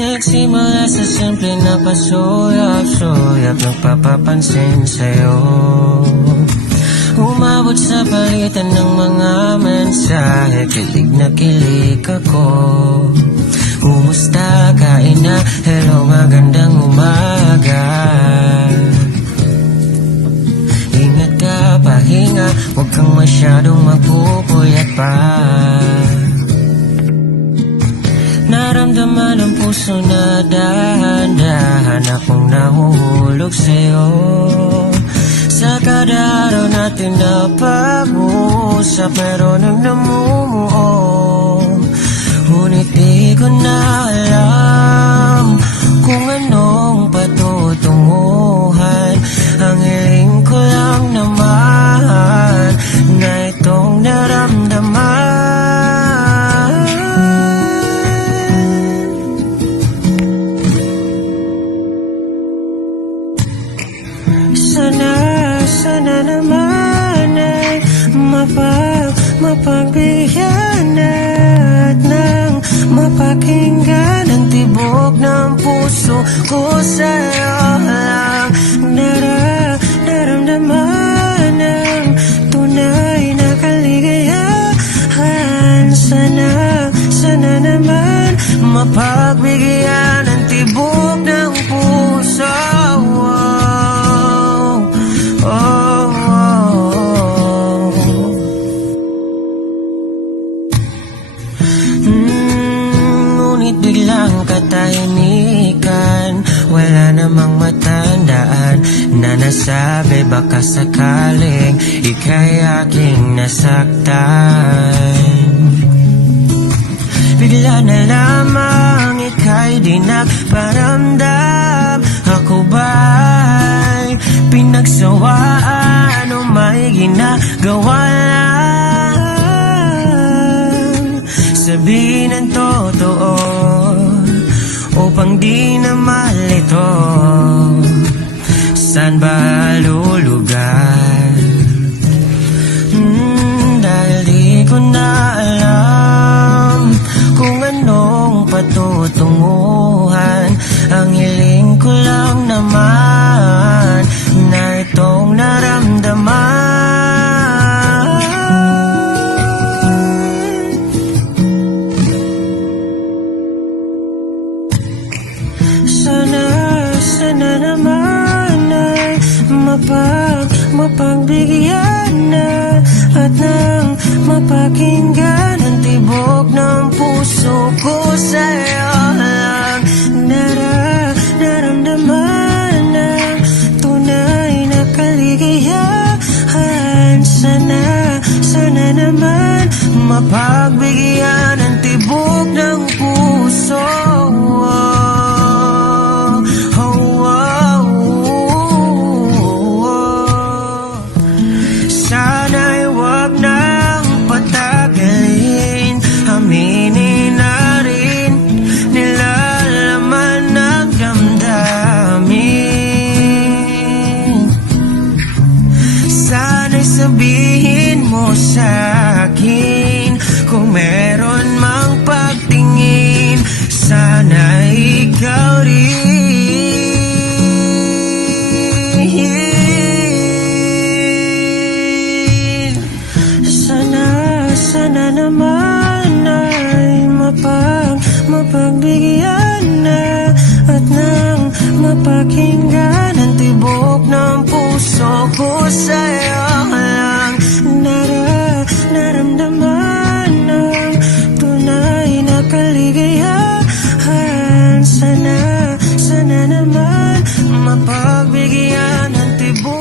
Nagsimula sa simple na pasuyap-suyap, nagpapapansin sa'yo. Umabot sa palitan ng mga mensahe, kilig na kilig ako. Kumusta, kain na, hello, magandang umaga. Ingat ka, pahinga, huwag kang masyadong magpupuyat pa. Naramdaman ang puso na dahan-dahan akong nahuhulog sa'yo. Sa kada araw natin na pag-uusap, meron ang namumuo. Ngunit di ko na alam kung anong patutunguhan. Ang hiling ko lang naman na itong naramdaman. Sana naman ay mapagbigyan at nang mapakinggan ang tibok ng puso ko sa'yo lang. Naramdaman ang tunay na kaligayahan. Sana naman mapagbigyan ang tibok ng puso. Ngunit biglang katahimikan, wala namang matandaan na nasabi baka sakaling ika'y aking nasaktan. Bigla na lamang ika'y di nagparamdam. Ako ba'y pinagsawaan o may ginagawa lang? Sabihin ang totoo upang di na malito. Saan ba lulugar? Dahil di ko na alam kung anong patutunguhan. Ang hiling ko lang naman na itong naramdaman. Sana naman ay mapagbigyan na at nang mapakinggan ang tibok ng puso ko sa'yo lang. Naramdaman ang tunay na kaligayahan. Sana naman mapagbigyan ang tibok ng puso. Sana'y wag nang patagalin, aminin na rin nilalaman ng damdamin. Sana'y sabihin mo sa'kin kung meron mang pagtingin. Sana'y ikaw rin. Sana naman ay mapagbigyan na at nang mapakinggan ang tibok ng puso ko sa'yo lang. Naramdaman ang tunay na kaligayahan. Sana naman mapagbigyan ang tibok